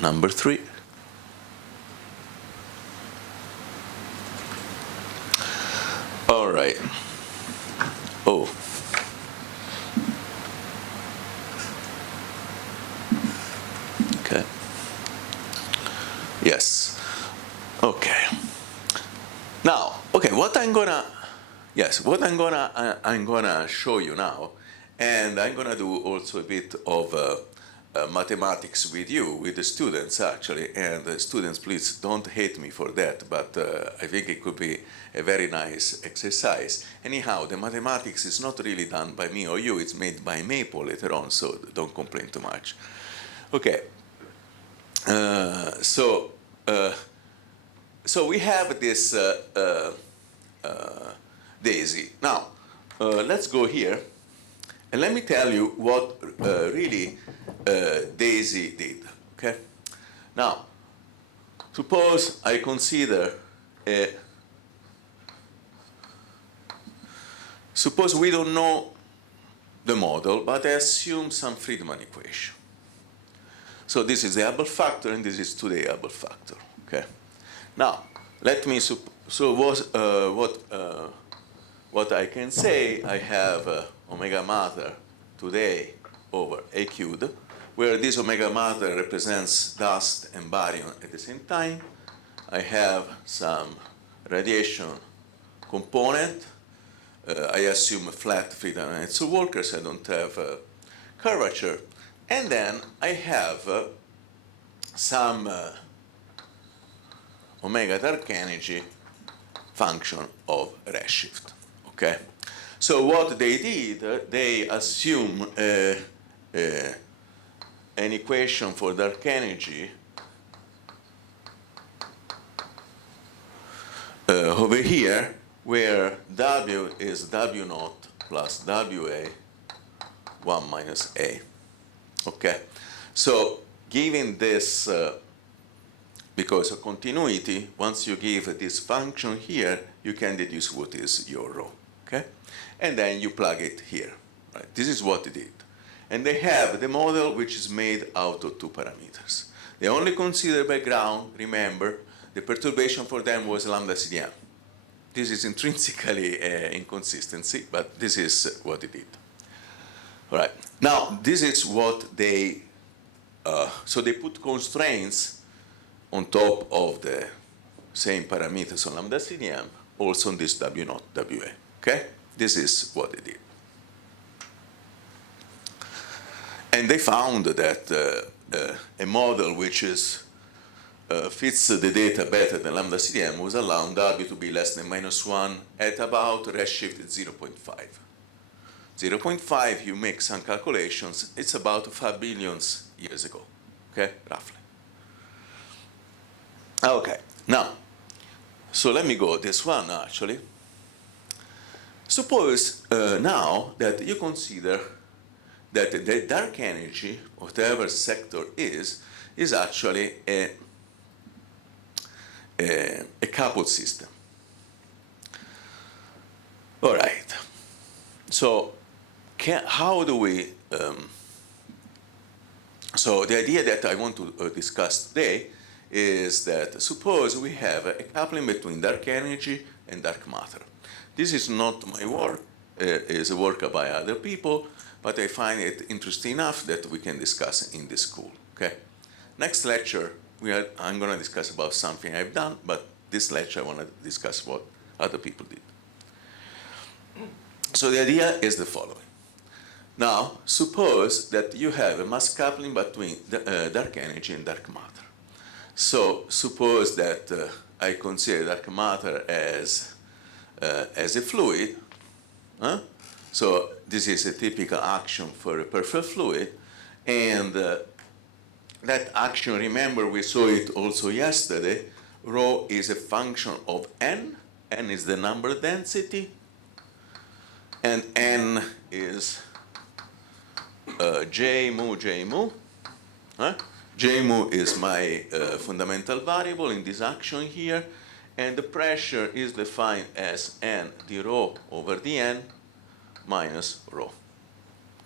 number 3. All right. Oh. Okay. Yes. Okay. Now, okay, what I'm gonna show you now, and I'm gonna do also a bit of mathematics with you, with the students actually, and the students, please don't hate me for that, but I think it could be a very nice exercise. Anyhow, the mathematics is not really done by me or you, it's made by Maple later on, so don't complain too much. Okay, so we have this Daisy. Now, let's go here, and let me tell you what really Daisy did, okay? Now, suppose I consider suppose we don't know the model, but I assume some Friedman equation. So this is the Hubble factor, and this is today Hubble factor, okay? Now, let me, what I can say, I have omega mater today over A cubed, where this omega mater represents dust and baryon at the same time. I have some radiation component. I assume a flat Friedman-Heinzel Walkers. I don't have curvature. And then I have some omega dark energy function of redshift. Okay? So what they did, they assume an equation for dark energy over here, where W is W naught plus WA 1 minus A. Okay? So given this, because of continuity, once you give this function here, you can deduce what is your rho. Okay? And then you plug it here. Right? This is what they did. And they have the model which is made out of 2 parameters. They only consider background. Remember, the perturbation for them was lambda CDM. This is intrinsically inconsistency, but this is what they did. All right. Now, this is what they, so they put constraints on top of the same parameters on lambda CDM, also on this W naught WA. Okay? This is what they did. And they found that a model which is fits the data better than lambda CDM was allowing W to be less than -1 at about redshift 0.5. 0.5, you make some calculations, it's about 5 billion years ago, okay, roughly. Okay, now, so let me go this one actually. Suppose now that you consider that the dark energy, whatever sector is actually a coupled system. All right. So how do we, so the idea that I want to discuss today is that suppose we have a coupling between dark energy and dark matter. This is not my work, it's a work by other people, but I find it interesting enough that we can discuss in this school, okay? Next lecture, I'm going to discuss about something I've done, but this lecture I want to discuss what other people did. So the idea is the following. Now, suppose that you have a mass coupling between dark energy and dark matter. So suppose that I consider dark matter as a fluid. So this is a typical action for a perfect fluid, and that action, remember, we saw it also yesterday. Rho is a function of n. N is the number density, and n is J mu, J mu. J mu is my fundamental variable in this action here, and the pressure is defined as n d rho over dn minus rho.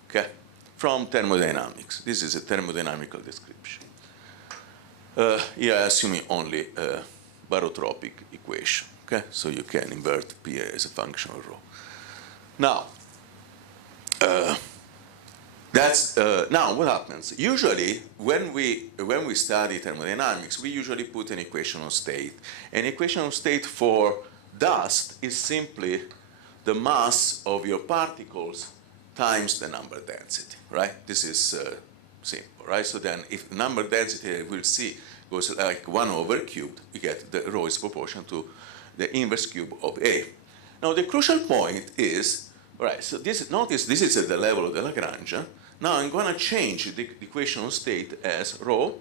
Okay? From thermodynamics. This is a thermodynamical description. Here assuming only a barotropic equation. Okay, so you can invert P as a function of rho. Now, now what happens? Usually, when we study thermodynamics, we usually put an equation of state. An equation of state for dust is simply the mass of your particles times the number density, right? This is simple, right? So then if number density, we'll see, goes like 1 over cubed, you get the rho is proportional to the inverse cube of A. Now the crucial point is, right, so notice this is at the level of the Lagrangian. Now I'm going to change the equation of state as rho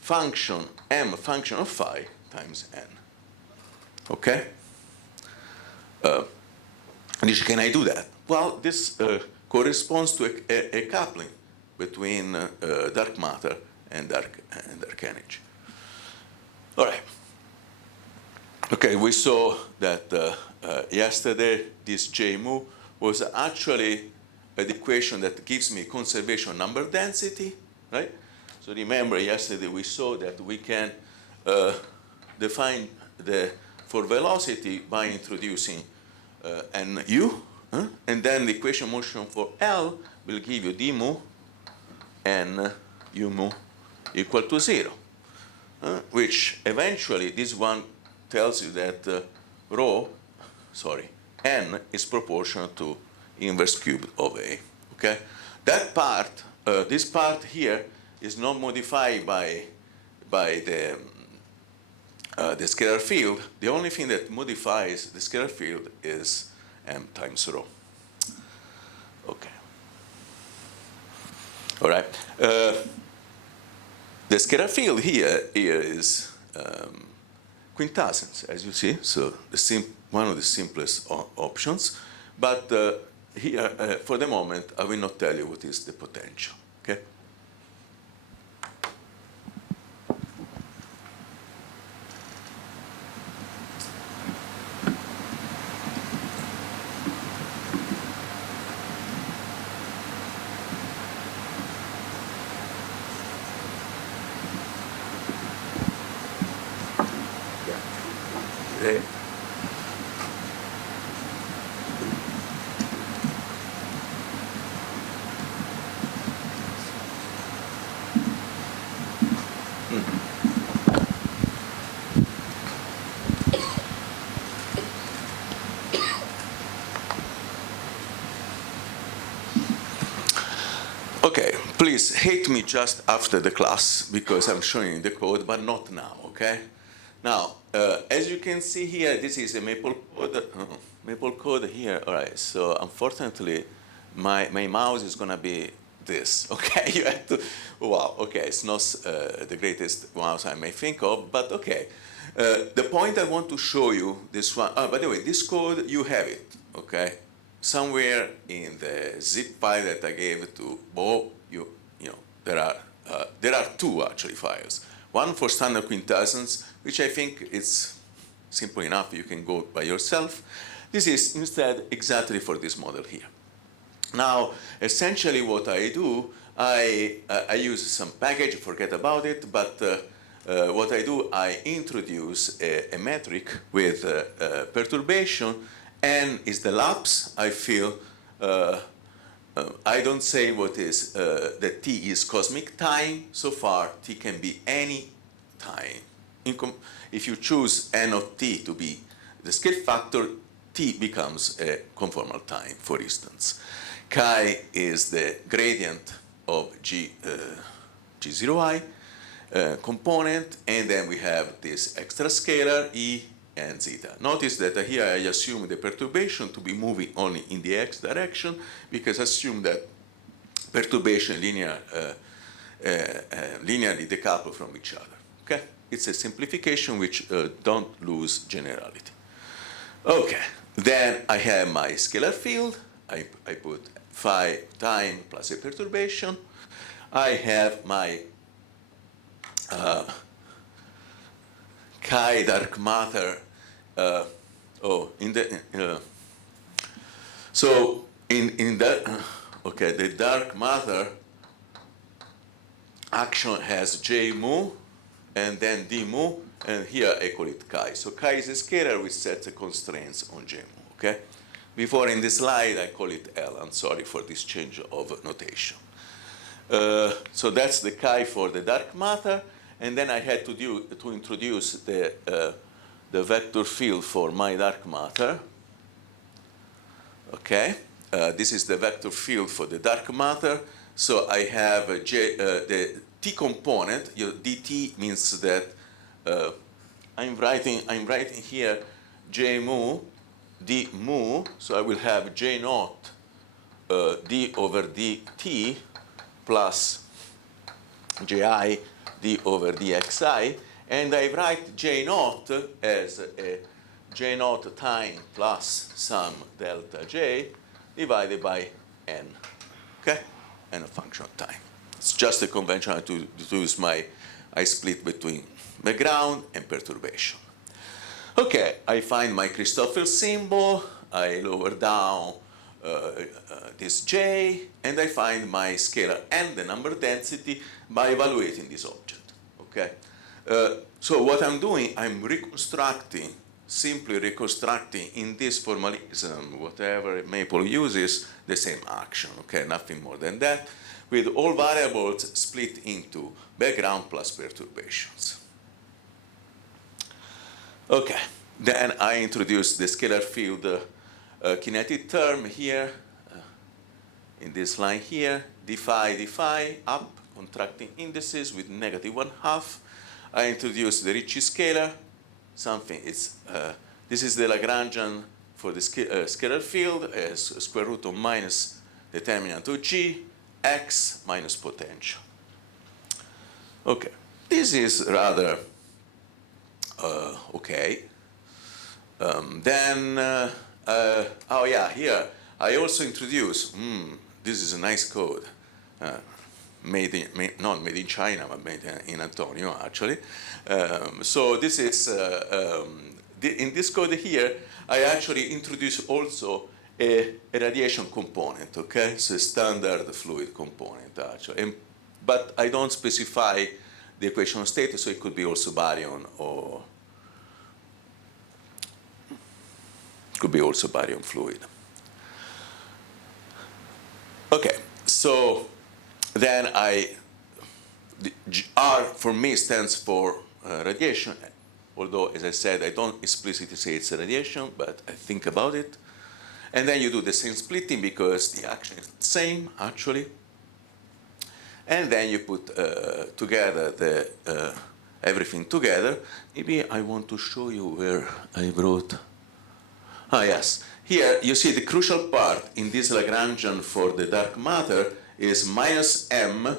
function m function of phi times n. Okay? Can I do that? Well, this corresponds to a coupling between dark matter and dark energy. All right. Okay, we saw that yesterday this J mu was actually an equation that gives me conservation number density, right? So remember yesterday we saw that we can define for velocity by introducing nu, and then the equation motion for L will give you d mu and u mu equal to 0, which eventually this one tells you that n is proportional to inverse cubed of A. Okay, that part, this part here, is not modified by the scalar field. The only thing that modifies the scalar field is m times rho. Okay. All right. The scalar field here is quintessence, as you see. So one of the simplest options. But here, for the moment, I will not tell you what is the potential. Okay. Okay, please hate me just after the class because I'm showing the code, but not now, okay? Now, as you can see here, this is a maple code. Maple code here, all right. So unfortunately, my mouse is gonna be this, okay? You have to, wow, okay, it's not the greatest mouse I may think of, but okay. The point I want to show you, this one, by the way, this code, you have it, okay? Somewhere in the zip file that I gave to Bo, you know, there are two actually files. One for standard quintessence, which I think is simple enough, you can go by yourself. This is instead exactly for this model here. Now, essentially what I do, I use some package, forget about it, but what I do, I introduce a metric with perturbation. N is the lapse. I feel I don't say what is that t is cosmic time. So far, t can be any time. If you choose n of t to be the scale factor, t becomes a conformal time, for instance. Chi is the gradient of G0i component, and then we have this extra scalar E and zeta. Notice that here I assume the perturbation to be moving only in the x direction, because assume that perturbation linearly decouple from each other. Okay, it's a simplification which don't lose generality. Okay, then I have my scalar field. I put phi time plus a perturbation. I have my chi dark matter. So in that, okay, the dark matter action has J mu and then d mu, and here I call it chi. So chi is a scalar which sets the constraints on J mu, okay? Before in this slide, I call it L. I'm sorry for this change of notation. So that's the chi for the dark matter, and then I had to introduce the vector field for my dark matter. Okay, this is the vector field for the dark matter. So I have the t component. Dt means that I'm writing here J mu d mu. So I will have J naught d over dt plus ji d over dxi, and I write J naught as a J naught time plus some delta J divided by n, okay? And a function of time. It's just a convention to use I split between background and perturbation. Okay, I find my Christoffel symbol, I lower down this J, and I find my scalar n, the number density, by evaluating this object, okay? So what I'm doing, I'm simply reconstructing in this formalism, whatever Maple uses, the same action, okay? Nothing more than that, with all variables split into background plus perturbations. Okay, then I introduce the scalar field kinetic term here, in this line here, d phi, up, contracting indices with -1/2. I introduce the Ricci scalar, this is the Lagrangian for the scalar field as square root of minus determinant of G, x minus potential. Okay, this is rather okay. Oh yeah, here I also introduce, this is a nice code, not made in China, but made in Antonio, actually. So this is, in this code here, I actually introduce also a radiation component, okay? So a standard fluid component, actually. But I don't specify the equation of state, so it could be also baryon or could be also baryon fluid. Okay, so then R for me stands for radiation, although as I said, I don't explicitly say it's a radiation, but I think about it. And then you do the same splitting because the action is the same, actually. And then you put together everything together. Maybe I want to show you where I wrote. Ah, yes. Here you see the crucial part in this Lagrangian for the dark matter is minus m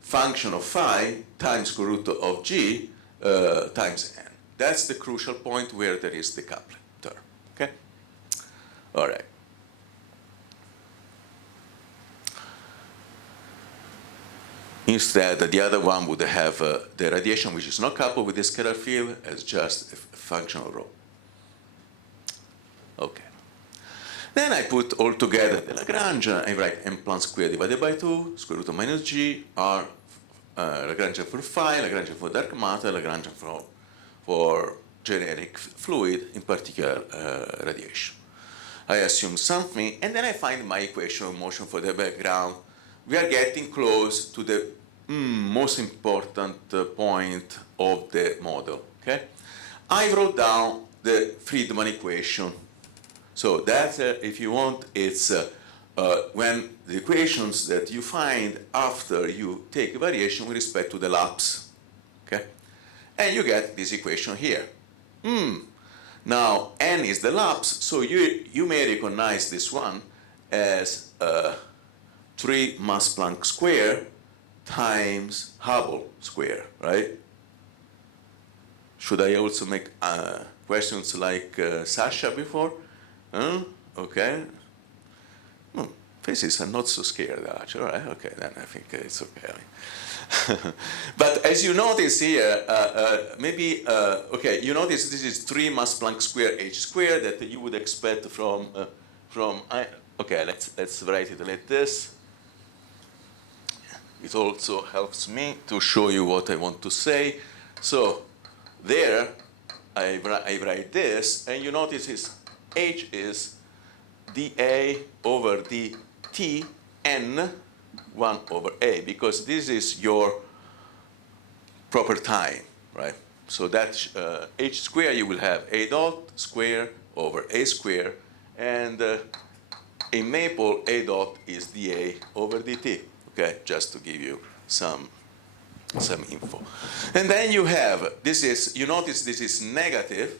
function of phi times square root of g times n. That's the crucial point where there is the coupling term. Okay? All right. Instead, the other one would have the radiation, which is not coupled with the scalar field, as just a function of rho. Okay. Then I put all together the Lagrangian. I write m Planck squared divided by 2, square root of minus g, r Lagrangian for phi, Lagrangian for dark matter, Lagrangian for generic fluid, in particular radiation. I assume something, and then I find my equation of motion for the background. We are getting close to the most important point of the model, okay? I wrote down the Friedmann equation. So that, if you want, it's when the equations that you find after you take a variation with respect to the lapse, okay? And you get this equation here. Now, n is the lapse, so you may recognize this one as 3 mass Planck square times Hubble square, right? Should I also make questions like Sasha before? Okay. Physicists are not so scared, actually. Right? Okay, then I think it's okay. But as you notice here, okay, you notice this is 3 mass Planck square h squared that you would expect from okay, let's write it like this. It also helps me to show you what I want to say. So there, I write this, and you notice H is dA over dt n 1 over a, because this is your proper time, right? So that h square, you will have a dot square over a square, and in maple, a dot is dA over dt, okay? Just to give you some info. And then you have, this is, you notice this is negative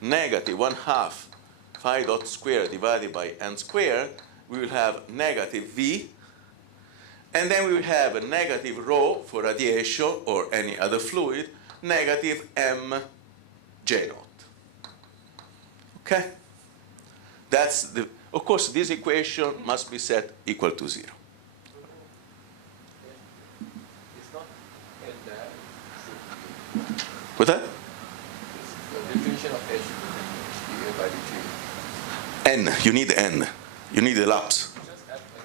1/2 phi dot square divided by n square. We will have negative v, and then we will have a negative rho for radiation or any other fluid, negative m j naught. Okay? That's the, of course, this equation must be set equal to 0. It's not n there. What's that? The definition of H dA by dt. N, you need n. You need the lapse. Just add n.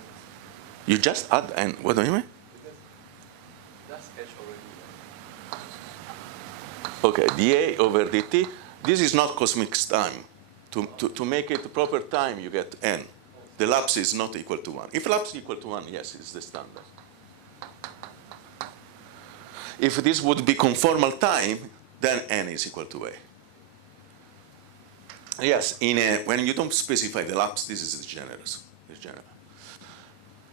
You just add n. What do you mean? Because that's H already. Okay, dA over dt. This is not cosmic time. To make it proper time, you get n. The lapse is not equal to 1. If lapse is equal to 1, yes, it's the standard. If this would be conformal time, then n is equal to a. Yes, when you don't specify the lapse, this is the general.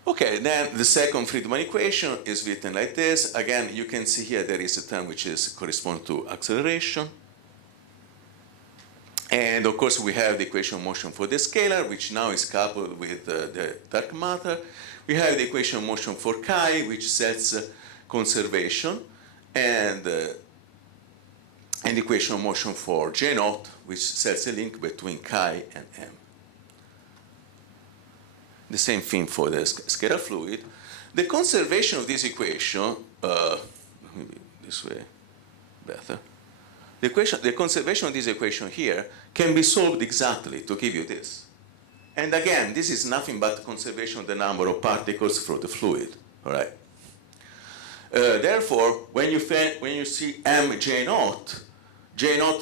Okay, then the second Friedmann equation is written like this. Again, you can see here there is a term which is corresponds to acceleration. And of course, we have the equation of motion for the scalar, which now is coupled with the dark matter. We have the equation of motion for chi, which sets conservation, and the equation of motion for J naught, which sets a link between chi and m. The same thing for the scalar fluid. The conservation of this equation, maybe this way better. The conservation of this equation here can be solved exactly to give you this. And again, this is nothing but conservation of the number of particles from the fluid, all right? Therefore, when you see m J naught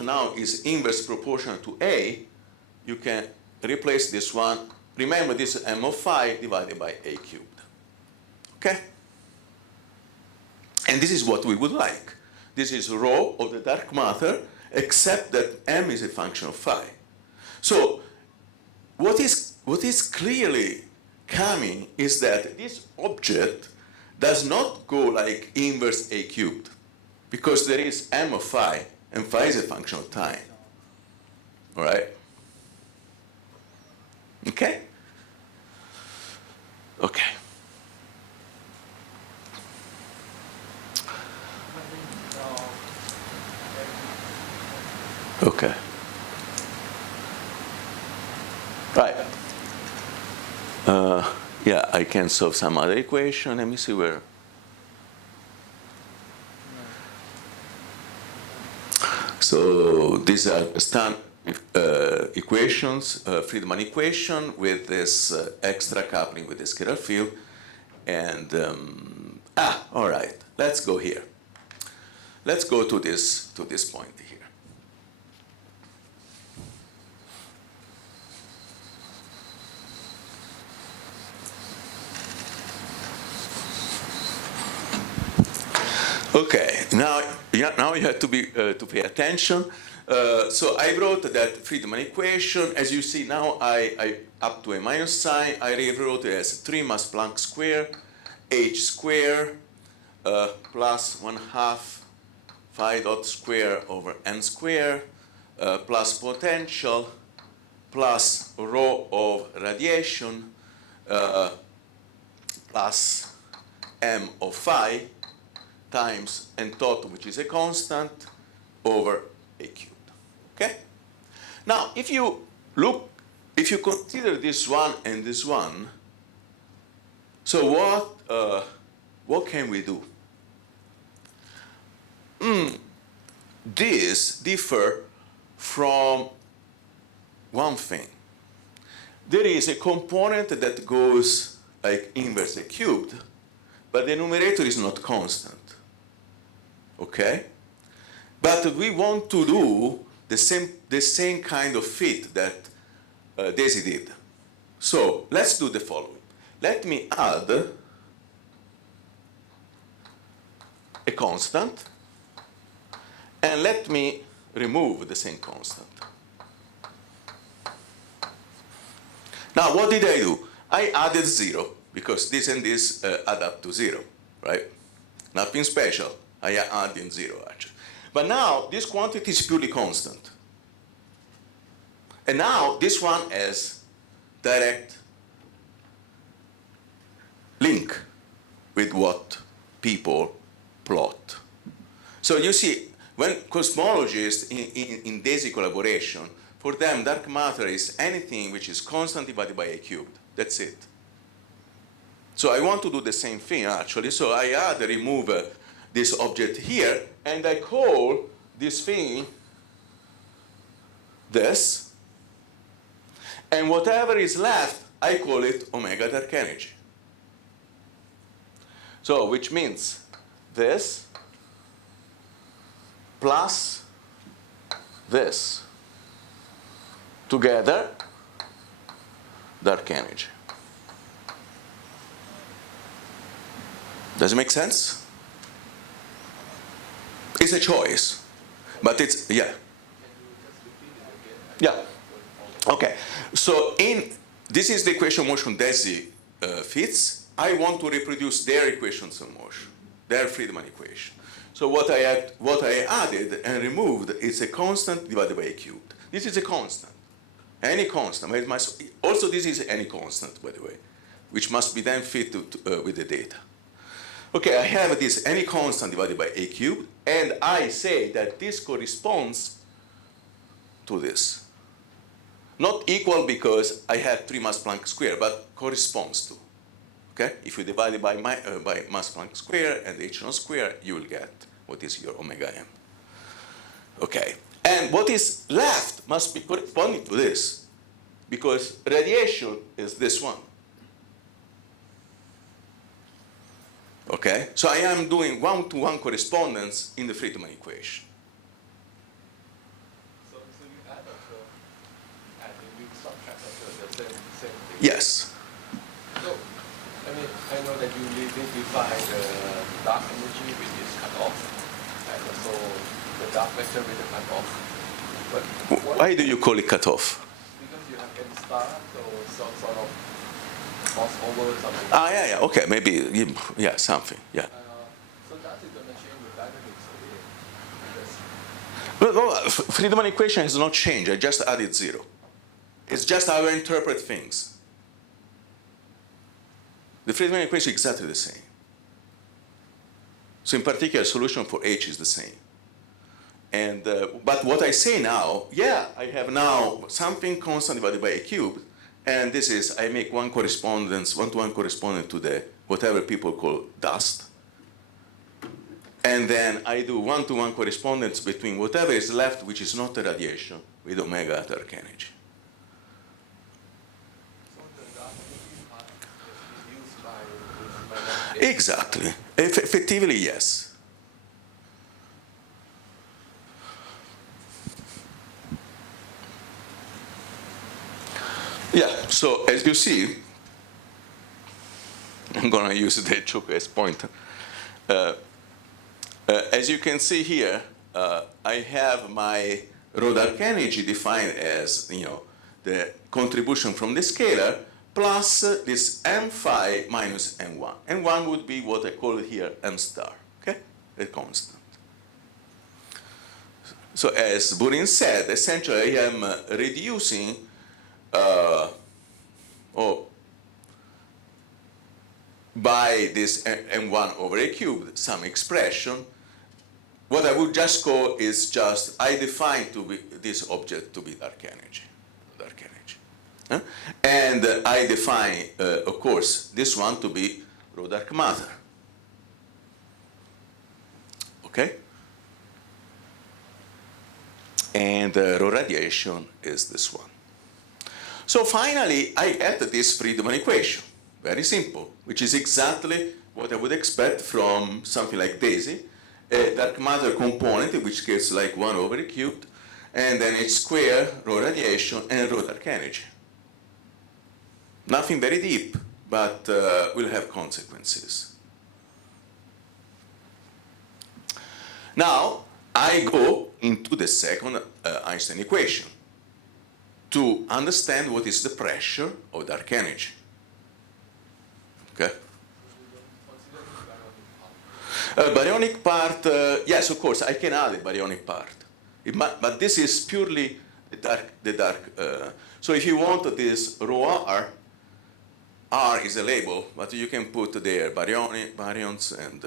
now is inverse proportional to A, you can replace this one. Remember, this is m of phi divided by A cubed, okay? And this is what we would like. This is rho of the dark matter, except that m is a function of phi. So what is clearly coming is that this object does not go like inverse a cubed, because there is m of phi, and phi is a function of time. All right? Okay? Okay. Okay. Right. Yeah, I can solve some other equation. Let me see where. So these are standard equations, Friedmann equation with this extra coupling with the scalar field. And, all right, let's go here. Let's go to this point here. Okay, now you have to pay attention. So I wrote that Friedmann equation. As you see now, I up to a minus sign, I rewrote it as 3 mass Planck square, h square, plus 1/2 phi dot square over n square, plus potential, plus rho of radiation, plus m of phi, times n tot, which is a constant, over a cubed. Okay? Now, if you consider this one and this one, so what can we do? These differ from one thing. There is a component that goes like inverse a cubed, but the numerator is not constant. Okay? But we want to do the same kind of fit that Daisy did. So let's do the following. Let me add a constant, and let me remove the same constant. Now, what did I do? I added 0, because this and this add up to 0, right? Nothing special. I add in 0, actually. But now, this quantity is purely constant. And now, this one has direct link with what people plot. So you see, when cosmologists in Daisy collaboration, for them, dark matter is anything which is constant divided by a cubed. That's it. So I want to do the same thing, actually. So I remove this object here, and I call this thing this. And whatever is left, I call it omega dark energy. So, which means this plus this together, dark energy. Does it make sense? It's a choice, but it's, yeah. Yeah. Okay. So this is the equation of motion Daisy fits. I want to reproduce their equations of motion, their Friedman equation. So what I added and removed is a constant divided by a cubed. This is a constant. Any constant. Also, this is any constant, by the way, which must be then fit with the data. Okay, I have this any constant divided by a cubed, and I say that this corresponds to this. Not equal because I have 3 mass Planck square, but corresponds to. Okay? If you divide it by mass Planck square and h naught square, you will get what is your omega m. Okay. And what is left must be corresponding to this, because radiation is this one. Okay? So I am doing one-to-one correspondence in the Friedman equation. So you add also, and you subtract also the same thing. Yes. So, I mean, I know that you define the dark energy with this cutoff, and also the dark vector with the cutoff. But why do you call it cutoff? Because you have n star, so some sort of crossover something. Yeah. Okay, maybe, yeah, something, yeah. So that is going to change the dynamics of it. Well, Friedman equation has not changed. I just added 0. It's just how I interpret things. The Friedman equation is exactly the same. So in particular, solution for H is the same. And but what I say now, yeah, I have now something constant divided by a cube, and this is, I make one-to-one correspondence to the whatever people call dust, and then I do one-to-one correspondence between whatever is left, which is not the radiation, with omega dark energy. So the dark energy part is reduced by Exactly. Effectively, yes. Yeah, so as you see, I'm going to use the choke as pointer. As you can see here, I have my rho dark energy defined as, the contribution from the scalar plus this m phi minus m1. M1 would be what I call here m star, okay? A constant. So as Burin said, essentially I am reducing by this m1 over a cubed, some expression. What I would just call is just, I define this object to be dark energy. And I define, of course, this one to be rho dark matter. Okay? And rho radiation is this one. So finally, I get this Friedman equation, very simple, which is exactly what I would expect from something like Daisy, a dark matter component, in which case like 1 over E cubed, and then H square, rho radiation, and rho dark energy. Nothing very deep, but will have consequences. Now, I go into the second Einstein equation to understand what is the pressure of dark energy. Okay? Baryonic part, yes, of course, I can add a baryonic part. But this is purely the dark. So if you want this rho R is a label, but you can put there baryons and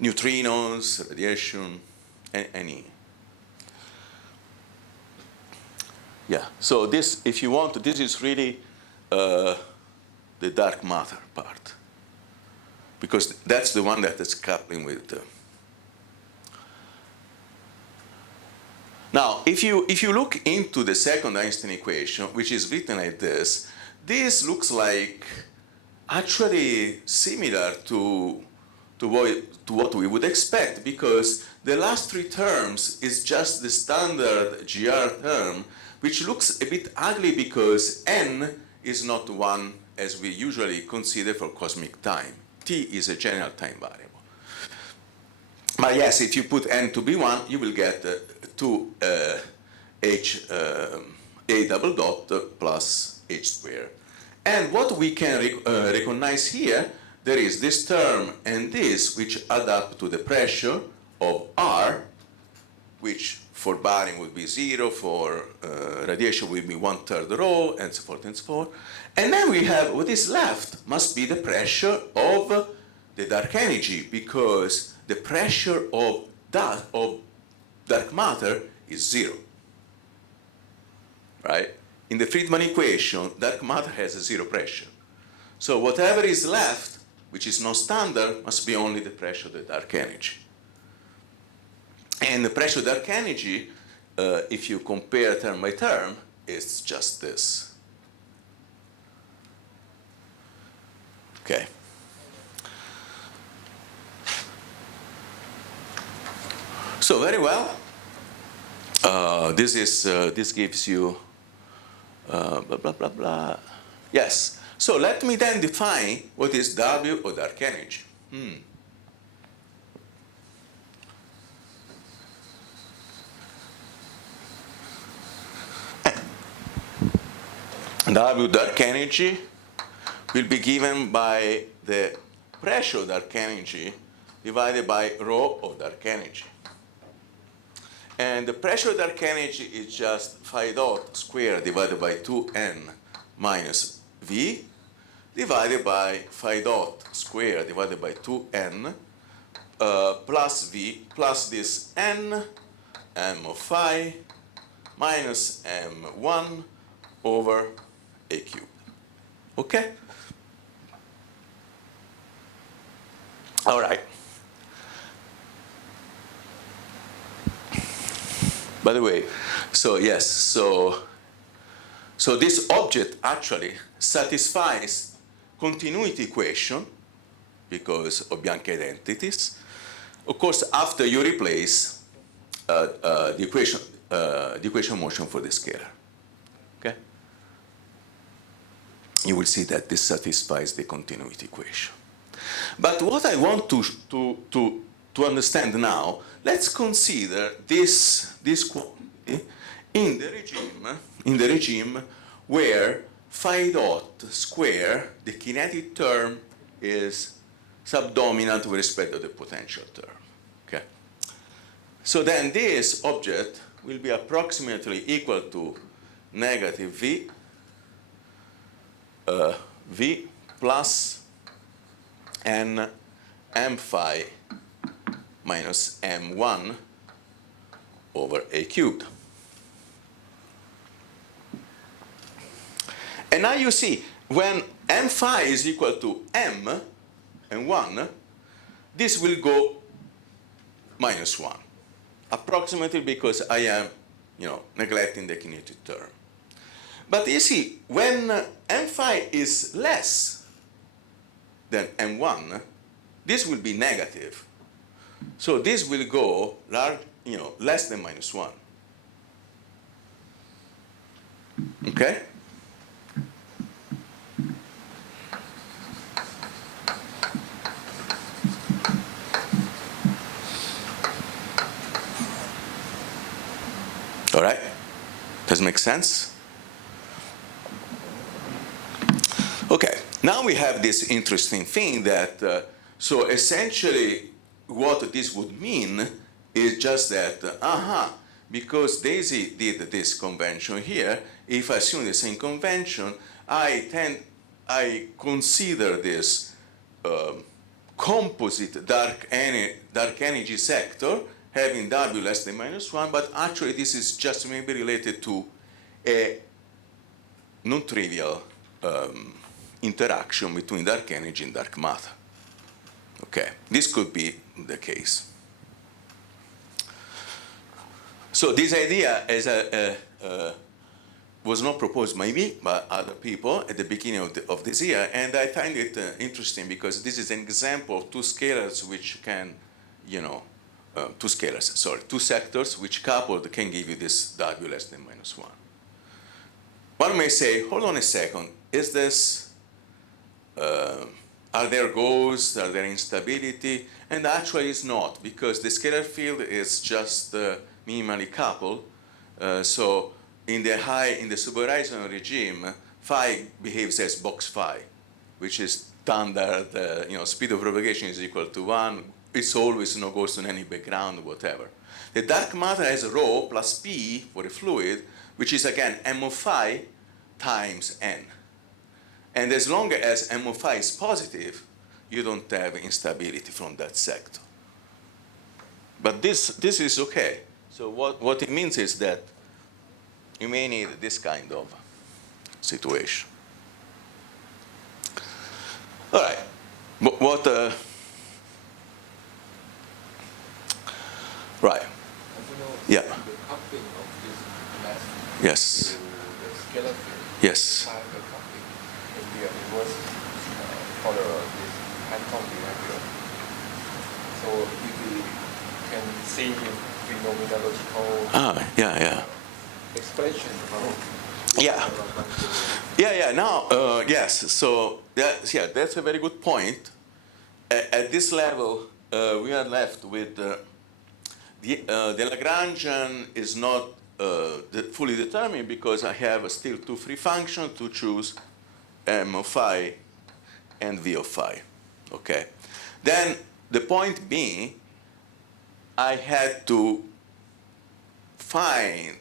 neutrinos, radiation, any. Yeah, so this, if you want, this is really the dark matter part, because that's the one that is coupling with Now, if you look into the second Einstein equation, which is written like this looks like actually similar to what we would expect, because the last three terms is just the standard GR term, which looks a bit ugly because n is not 1 as we usually consider for cosmic time. T is a general time variable. But yes, if you put n to be 1, you will get 2 h a double dot plus h squared. And what we can recognize here, there is this term and this, which add up to the pressure of R, which for baryon would be 0, for radiation would be 1/3 rho, and so forth and so forth. And then we have what is left must be the pressure of the dark energy, because the pressure of dark matter is 0. Right? In the Friedmann equation, dark matter has a 0 pressure. So whatever is left, which is non-standard, must be only the pressure of the dark energy. And the pressure of dark energy, if you compare term by term, is just this. Okay. So very well. This gives you blah blah blah blah. Yes. So let me then define what is W or dark energy. W dark energy will be given by the pressure of dark energy divided by rho of dark energy. And the pressure of dark energy is just phi dot squared divided by 2n minus V divided by phi dot squared divided by 2n plus V plus this n m of phi minus m1 over a cubed. Okay? All right. By the way, so yes, so this object actually satisfies continuity equation because of Bianchi identities. Of course, after you replace the equation motion for the scalar. Okay? You will see that this satisfies the continuity equation. But what I want to understand now, let's consider this quantity in the regime where phi dot square, the kinetic term, is subdominant with respect to the potential term. Okay. So then this object will be approximately equal to negative V plus n m phi minus m1 over a cubed. And now you see, when m phi is equal to m and 1, this will go minus 1, approximately because I am, neglecting the kinetic term. But you see, when m phi is less then M1, this will be negative. So this will go less than -1. Okay? All right? Does it make sense? Okay, now we have this interesting thing that, so essentially what this would mean is just that, because Daisy did this convention here, if I assume the same convention, I consider this composite dark energy sector having W less than -1, but actually this is just maybe related to a non-trivial interaction between dark energy and dark matter. Okay, this could be the case. So this idea was not proposed by me, but other people at the beginning of this year, and I find it interesting because this is an example of two scalars which can, two sectors which coupled can give you this W less than -1. One may say, hold on a second, is this, are there ghosts, are there instability? And actually it's not, because the scalar field is just minimally coupled. So in the subhorizon regime, phi behaves as box phi, which is standard, speed of propagation is equal to 1. It's always goes on any background, whatever. The dark matter has rho plus p for a fluid, which is again m of phi times n. And as long as m of phi is positive, you don't have instability from that sector. But this is okay. So what it means is that you may need this kind of situation. All right. Right. Yeah. The coupling of this mass Yes. to the scalar field. Yes. The coupling in the reverse color of this Hanson behavior. So if we can see the phenomenological expression about Now, yes. So that's a very good point. At this level, we are left with the Lagrangian is not fully determined because I have still two free functions to choose m of phi and v of phi. Okay. Then the point being, I had to find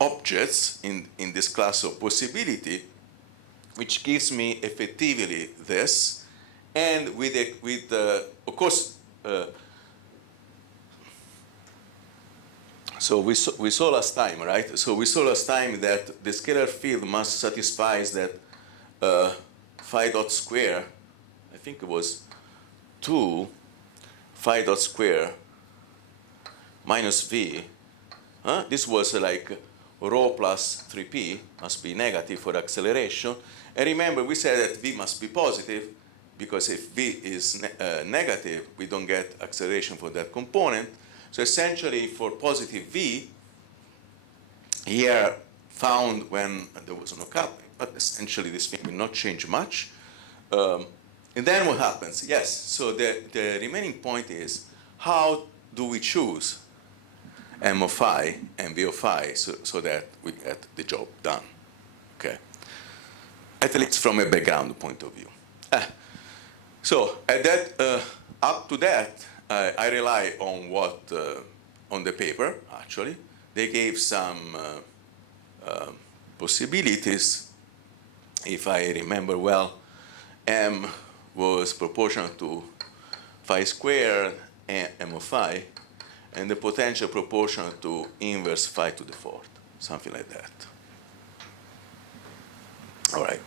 objects in this class of possibility, which gives me effectively this, and of course. So we saw last time, right? So we saw last time that the scalar field must satisfy that phi dot square, I think it was 2 phi dot square minus v. This was like rho plus 3p, must be negative for acceleration. And remember, we said that v must be positive, because if v is negative, we don't get acceleration for that component. So essentially, for positive v, here found when there was no coupling, but essentially this thing will not change much. And then what happens? Yes, so the remaining point is, how do we choose m of phi and v of phi so that we get the job done? Okay, at least from a background point of view. So at that, up to that, I rely on on the paper, actually. They gave some possibilities. If I remember well, m was proportional to phi squared and m of phi, and the potential proportional to inverse phi to the fourth, something like that. All right.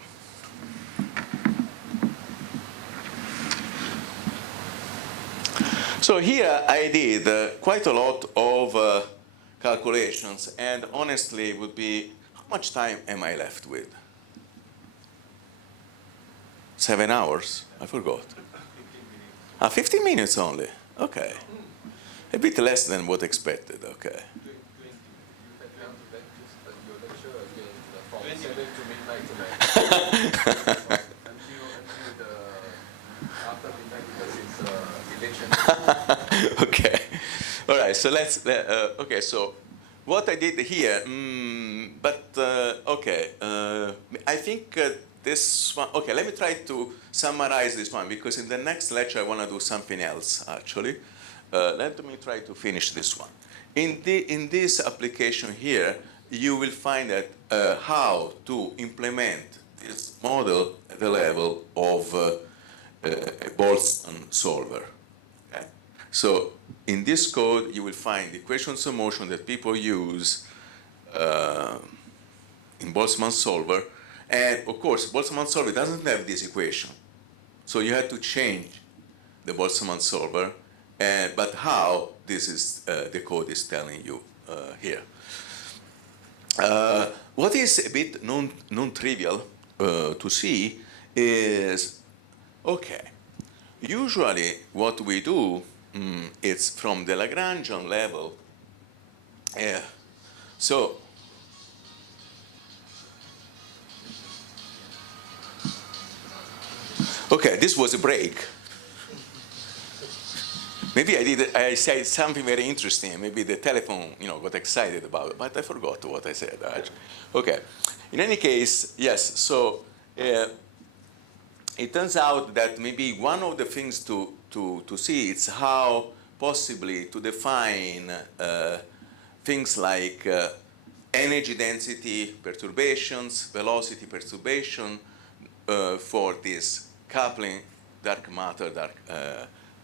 So here I did quite a lot of calculations, and honestly it would be, how much time am I left with? 7 hours? I forgot. 15 minutes only. Okay. A bit less than what expected. Okay. 20. You have to register your lecture again from 7 to midnight tonight. until the after midnight because it's election. Okay. All right. So okay. So what I did here, okay. I think this one. Okay. Let me try to summarize this one because in the next lecture I want to do something else actually. Let me try to finish this one. In this application here, you will find that how to implement this model at the level of a Boltzmann solver. Okay? So in this code, you will find the equations of motion that people use in Boltzmann solver. And of course, Boltzmann solver doesn't have this equation. So you have to change the Boltzmann solver. But how, this is the code is telling you here. What is a bit non-trivial to see is, okay, usually what we do is from the Lagrangian level. So, okay, this was a break. Maybe I said something very interesting. Maybe the telephone, got excited about it, but I forgot what I said. Actually. Okay. In any case, yes. So it turns out that maybe one of the things to see is how possibly to define things like energy density perturbations, velocity perturbation for this coupling dark matter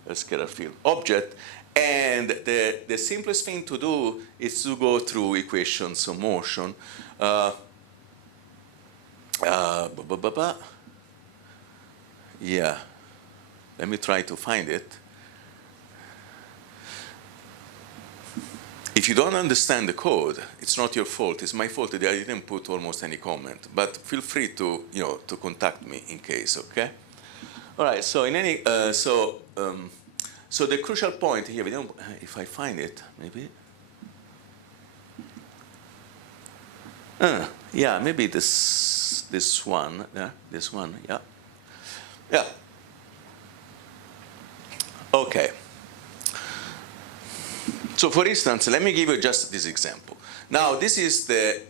a scalar field object, and the simplest thing to do is to go through equations of motion. Yeah, let me try to find it. If you don't understand the code, it's not your fault. It's my fault that I didn't put almost any comment. But feel free to to contact me in case. Okay. All right. So in any so the crucial point here, if I find it, maybe. Yeah, maybe this one. Yeah, this one. Yeah. Yeah. Okay. So for instance, let me give you just this example. Now this is the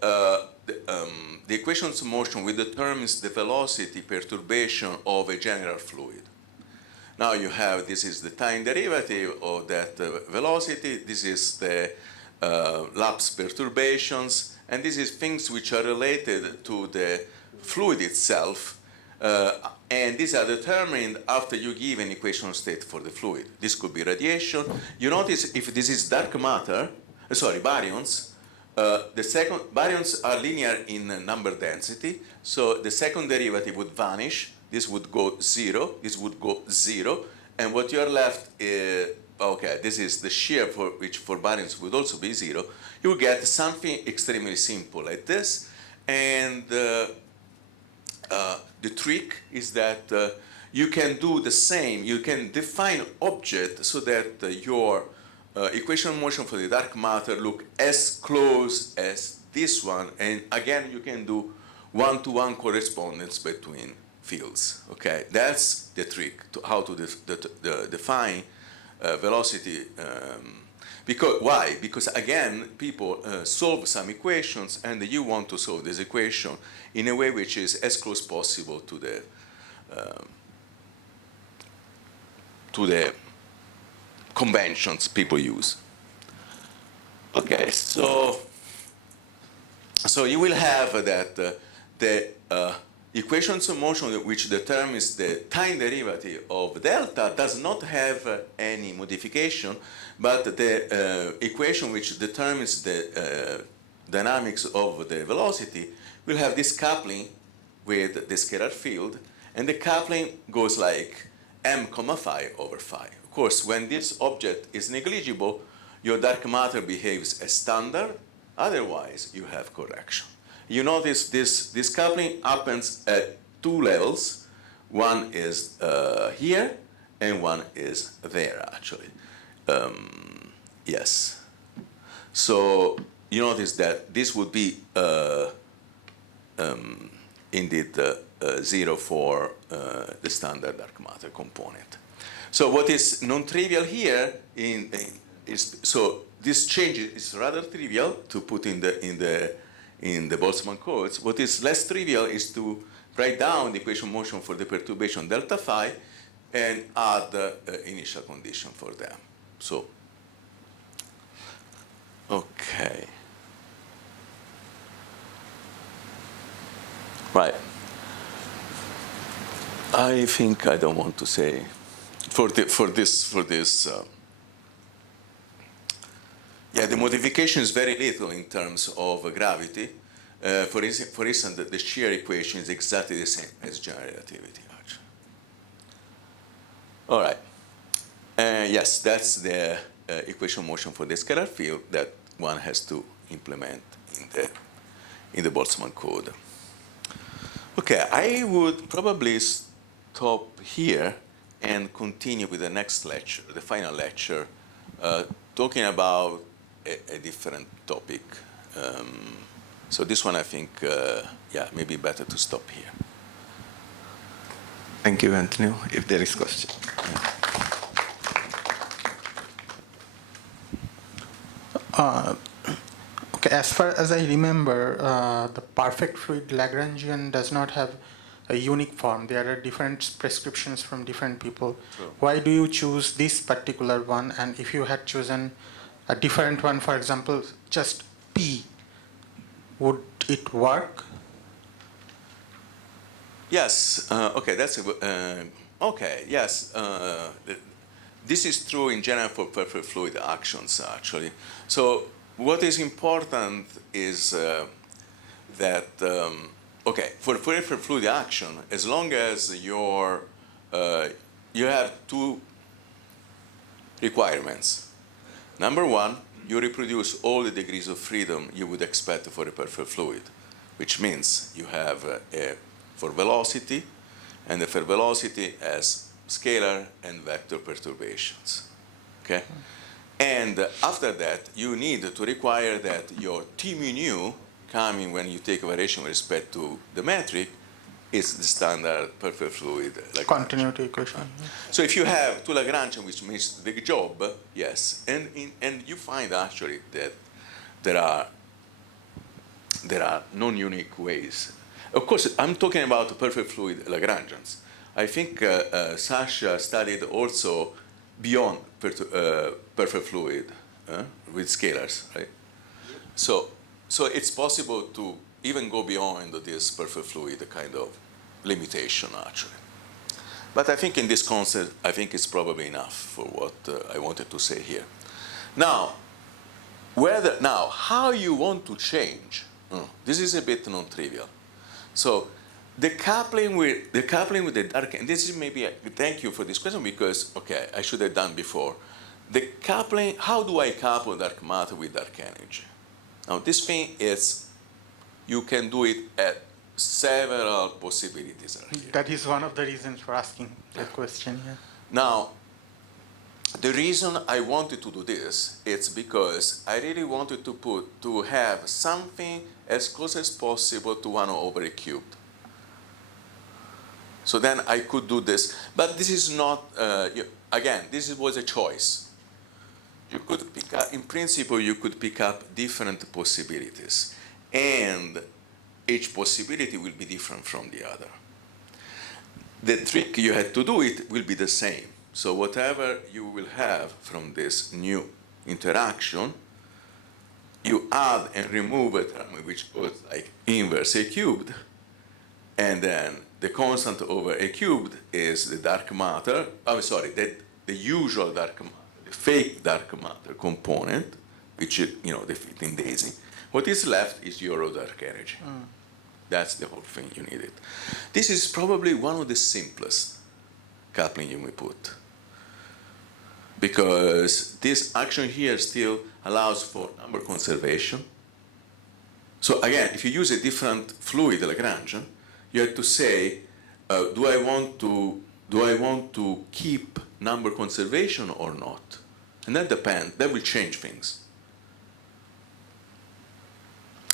equations of motion which determines the velocity perturbation of a general fluid. Now you have, this is the time derivative of that velocity, this is the lapse perturbations, and this is things which are related to the fluid itself, and these are determined after you give an equation state for the fluid. This could be radiation. You notice if this is dark matter, baryons, baryons are linear in number density, so the second derivative would vanish. This would go 0, this would go 0, and what you're left is, okay, this is the shear for which for baryons would also be 0. You get something extremely simple like this, and the trick is that you can do the same. You can define object so that your equation of motion for the dark matter look as close as this one, and again you can do one-to-one correspondence between fields. Okay, that's the trick to how to define velocity. Because why? Because again, people solve some equations, and you want to solve this equation in a way which is as close possible to the conventions people use. Okay, so you will have that the equations of motion which determines the time derivative of delta does not have any modification, but the equation which determines the dynamics of the velocity will have this coupling with the scalar field, and the coupling goes like m comma phi over phi. Of course, when this object is negligible, your dark matter behaves as standard, otherwise you have correction. You notice this coupling happens at two levels. One is here, and one is there, actually. Yes. So you notice that this would be indeed 0 for the standard dark matter component. So what is non-trivial here is, so this change is rather trivial to put in the Boltzmann codes. What is less trivial is to write down the equation motion for the perturbation delta phi and add the initial condition for them. So, okay. Right. I think I don't want to say for this. Yeah, the modification is very little in terms of gravity. For instance, the shear equation is exactly the same as general relativity, actually. All right. Yes, that's the equation motion for the scalar field that one has to implement in the Boltzmann code. Okay, I would probably stop here and continue with the next lecture, the final lecture, talking about a different topic. So this one, I think, yeah, maybe better to stop here. Thank you, Antonio. If there is question. Okay, as far as I remember, the perfect fluid Lagrangian does not have a unique form. There are different prescriptions from different people. True. Why do you choose this particular one? And if you had chosen a different one, for example, just P, would it work? Yes. Okay. That's a good. Okay. Yes. This is true in general for perfect fluid actions, actually. So what is important is that okay, for perfect fluid action, as long as you have two requirements. Number one, you reproduce all the degrees of freedom you would expect for a perfect fluid, which means you have for velocity, and for velocity as scalar and vector perturbations. Okay? And after that, you need to require that your T mu nu, coming when you take a variation with respect to the metric, is the standard perfect fluid Lagrangian. Continuity equation. So if you have two Lagrangian, which makes the job, yes. And you find actually that there are non-unique ways. Of course, I'm talking about perfect fluid Lagrangians. I think Sasha studied also beyond perfect fluid with scalars, right? So it's possible to even go beyond this perfect fluid kind of limitation, actually. But I think in this concept, I think it's probably enough for what I wanted to say here. Now, how you want to change? This is a bit non-trivial. So the coupling with the dark, and this is maybe, thank you for this question because, okay, I should have done before. The coupling, how do I couple dark matter with dark energy? Now this thing is, you can do it at several possibilities are here. That is one of the reasons for asking that question. Yeah. Now, the reason I wanted to do this is because I really wanted to have something as close as possible to 1 over a cubed. So then I could do this, but this is not, again, this was a choice. You could pick up, in principle, you could pick up different possibilities, and each possibility will be different from the other. The trick you had to do it will be the same. So whatever you will have from this new interaction, you add and remove a term which goes like inverse a cubed, and then the constant over a cubed is the dark matter, the usual dark matter, the fake dark matter component, which is, the fitting daisy. What is left is your dark energy. That's the whole thing you needed. This is probably one of the simplest coupling you may put, because this action here still allows for number conservation. So again, if you use a different fluid Lagrangian, you have to say do I want to keep number conservation or not? And that depends. That will change things.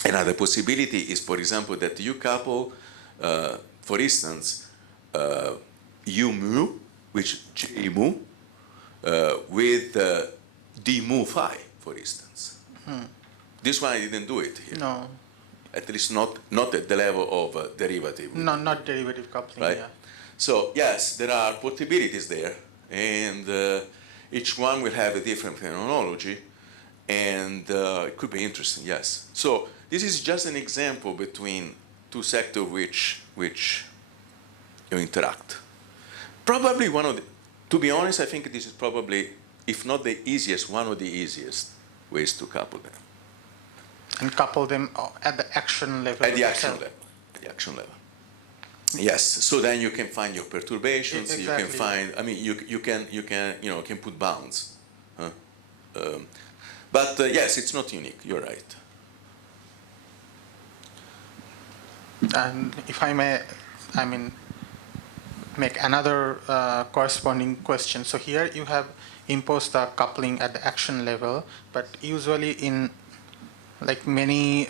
Another possibility is, for example, that you couple, for instance, U mu, which J mu, with D mu phi, for instance. This one I didn't do it here. No, At least not at the level of derivative. no, not derivative coupling. Right? Yeah. So yes, there are possibilities there, and each one will have a different phenomenology, and it could be interesting. Yes. So this is just an example between two sectors which you interact. Probably one of the, to be honest, I think this is probably, if not the easiest, one of the easiest ways to couple them. And couple them at the action level. At the action itself. level. At the action level. Yes. So then you can find your perturbations. Exactly. You can find. I mean, you can put bounds. Huh? But yes, it's not unique. You're right. And if I may, make another corresponding question. So here you have imposed the coupling at the action level, but usually in like many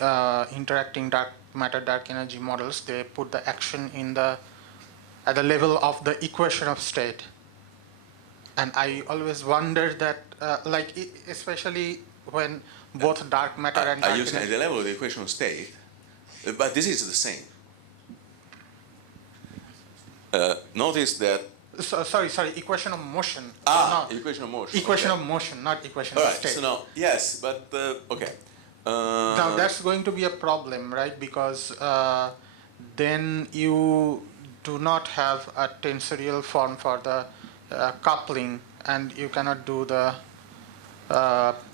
interacting dark matter dark energy models, they put the action in the at the level of the equation of state. And I always wonder that, especially when both dark matter and I dark use at energy. the level of the equation of state, but this is the same. Notice that. Sorry, equation of motion. Equation of motion. Equation okay. of motion, not equation All of right. state. So now, yes, but okay. Now that's going to be a problem, right? Because then you do not have a tensorial form for the coupling, and you cannot do the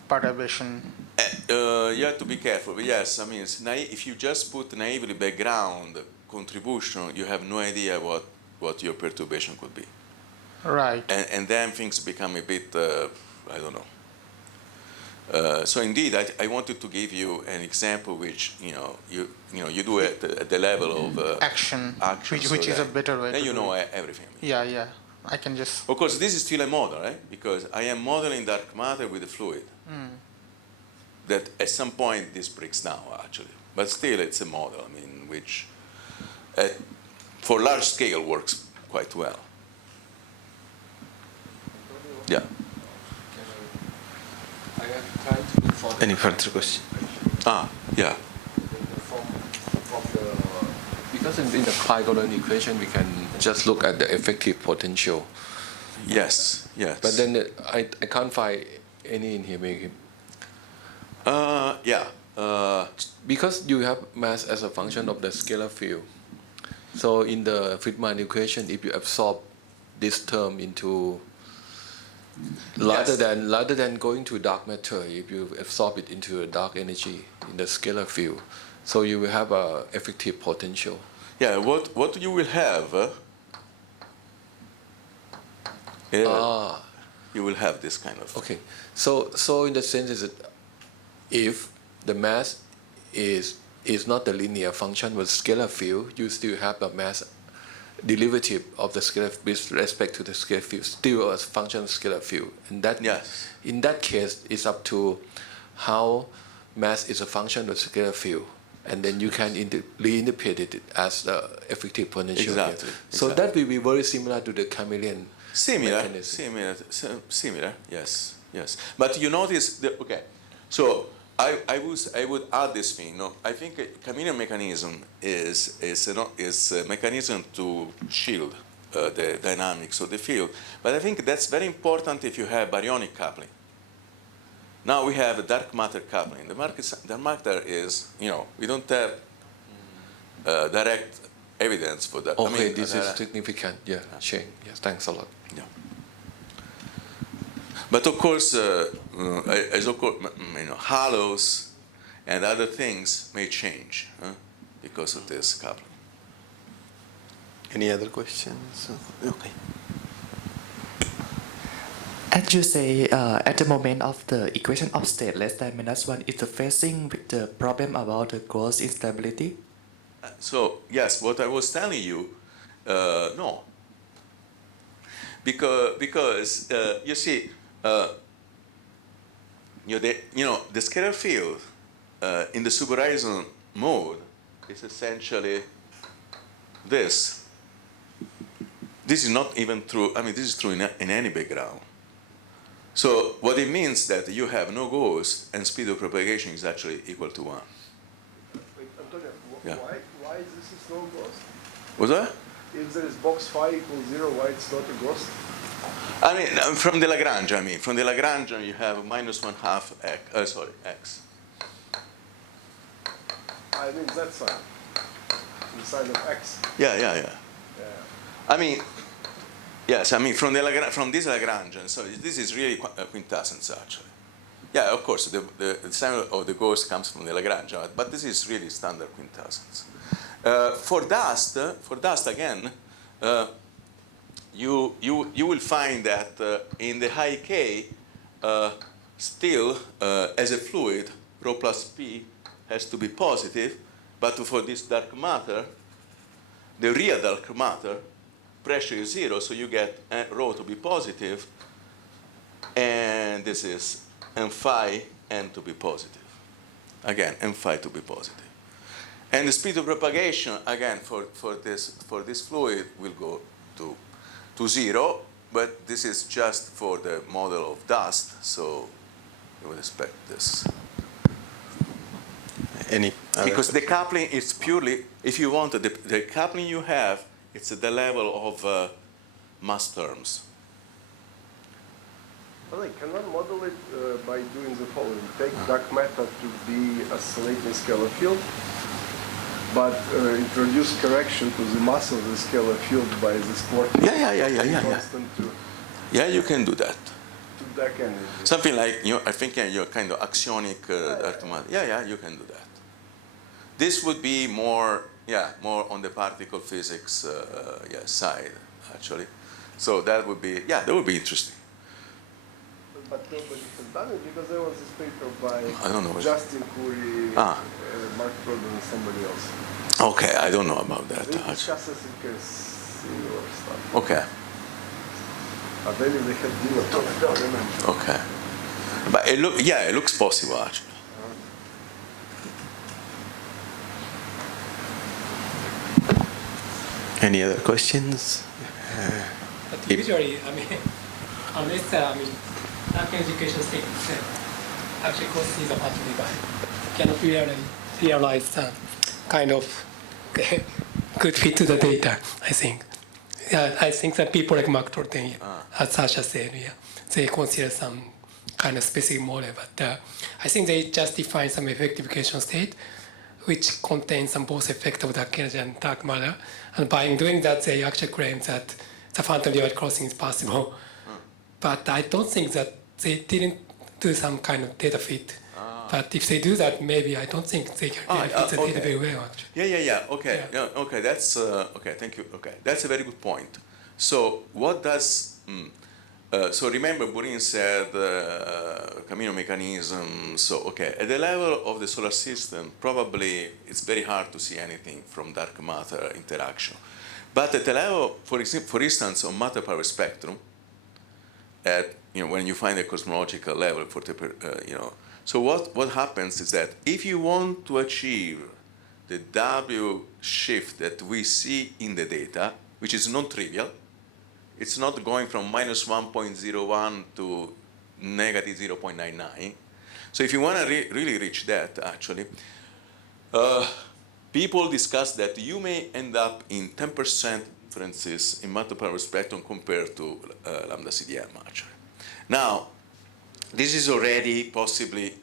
perturbation. You have to be careful. But yes, I mean, if you just put naively background contribution, you have no idea what your perturbation could be. Right. And then things become a bit, I don't know. So indeed, I wanted to give you an example which you do at the level of Action, so which is a then- better way Then to you do know it. everything. Yeah. I can just. Of course, this is still a model, right? Because I am modeling dark matter with a fluid. That at some point this breaks down, actually. But still, it's a model, I mean, which for large scale works quite well. Yeah. I am trying to look for the Any further question? Yeah. from the, because in the Klein-Gordon equation we can just look at the effective potential, Yes. but then I can't find any in here. Yeah. Because you have mass as a function of the scalar field. So in the Friedmann equation, if you absorb this term into rather than going to dark matter, if you absorb it into a dark energy in the scalar field, so you will have a effective potential. Yeah. What you will have? You will have this kind of. Okay, so in the sense is that if the mass is not the linear function with scalar field, you still have a mass derivative of the scalar with respect to the scalar field, still a function of scalar field, and that Yes. in that case it's up to how mass is a function of scalar field, and then you can reinterpret it as the effective potential. Exactly. So that will be very similar to the chameleon. Similar. Yes. But you notice that, okay. So I would add this thing. No, I think a chameleon mechanism is a mechanism to shield the dynamics of the field. But I think that's very important if you have baryonic coupling. Now we have a dark matter coupling. The dark matter is, we don't have direct evidence for that. Okay, this is significant. Yeah, Shane. Yes, thanks a lot. Yeah. But of course, halos and other things may change because of this coupling. Any other questions? Okay. As you say, at the moment of the equation of state less than -1 is facing with the problem about the gross instability. So yes, what I was telling you No. Because you see, the scalar field in the superhorizon mode is essentially this. This is not even true. I mean, this is true in any background. So what it means that you have no ghost and speed of propagation is actually equal to 1. Wait, Antonio, Yeah. why is this is no ghost? What's that? If there is box phi equals 0, why it's not a ghost? I mean, from the Lagrange, from the Lagrange you have minus 1/2 x. I mean that side. The side of x. Yeah. Yeah. I mean, yes, from this Lagrangian, so this is really quintessence actually. Yeah, of course, the sign of the ghost comes from the Lagrangian, but this is really standard quintessence. For dust again, you will find that in the high K, still as a fluid, rho plus P has to be positive, but for this dark matter, the real dark matter, pressure is 0, so you get rho to be positive, and this is m phi n to be positive. Again, m phi to be positive. And the speed of propagation, again, for this fluid will go to 0, but this is just for the model of dust, so you would expect this. Any other Because the coupling is purely, if you want, the coupling you have, it's at the level of mass terms. Well, can one model it by doing the following? Take dark matter to be oscillating scalar field, but introduce correction to the mass of the scalar field by this quartic Yeah. constant to Yeah, you can do that. dark energy. Something like, I think you're kind of axionic dark matter. Yeah, you can do that. This would be more on the particle physics side, actually. So that would be interesting. But nobody has done it because there was this paper by I don't know. Justin Curry, Mark Prodan, and somebody else. Okay, I don't know about that. They Actually. discuss this in similar stuff. Okay, I believe they had dinner talk, I don't remember. okay. But it looks possible, actually. any other questions? But usually, unless dark education state actually causes a battery by cannot really realize the kind of good fit to the data, I think. Yeah, I think that people like Mark Torten, as Sasha said, they consider some kind of specific model, but I think they just define some effectification state which contains some both effect of dark energy and dark matter. And by doing that, they actually claim that the phantom Liouville crossing is possible. But I don't think that they didn't do some kind of data fit. But if they do that, maybe I don't think they can really fit the data very well, actually. Yeah. Okay. Yeah. Okay. That's okay. Thank you. Okay, that's a very good point. So what does? So remember, Burin said Camino mechanism. So okay, at the level of the solar system, probably it's very hard to see anything from dark matter interaction. But at the level, for instance, on matter power spectrum, at when you find a cosmological level for the So what happens is that if you want to achieve the W shift that we see in the data, which is non-trivial, it's not going from minus 1.01 to negative 0.99. So if you want to really reach that, actually, people discuss that you may end up in 10% differences in matter power spectrum compared to lambda CDM, actually. Now, this is already possibly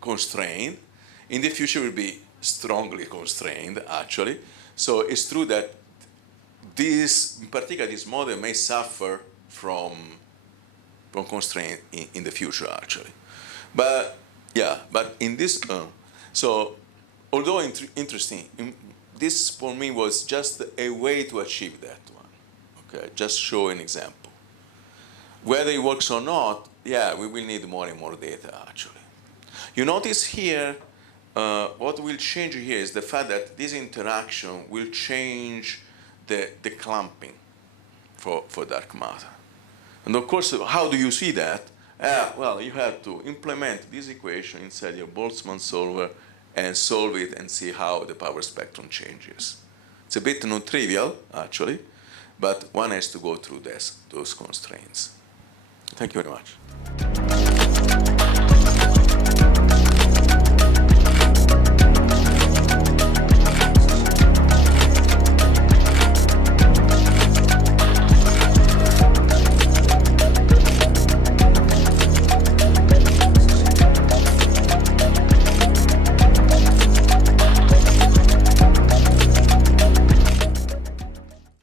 constrained. In the future, it will be strongly constrained, actually. So it's true that in particular, this model may suffer from constraint in the future, actually. But in this, so although interesting, this for me was just a way to achieve that one. Okay, just show an example. Whether it works or not, we will need more and more data, actually. You notice here, what will change here is the fact that this interaction will change the clumping for dark matter. And of course, how do you see that? Well, you have to implement this equation inside your Boltzmann solver and solve it and see how the power spectrum changes. It's a bit non-trivial, actually, but one has to go through those constraints. Thank you very much.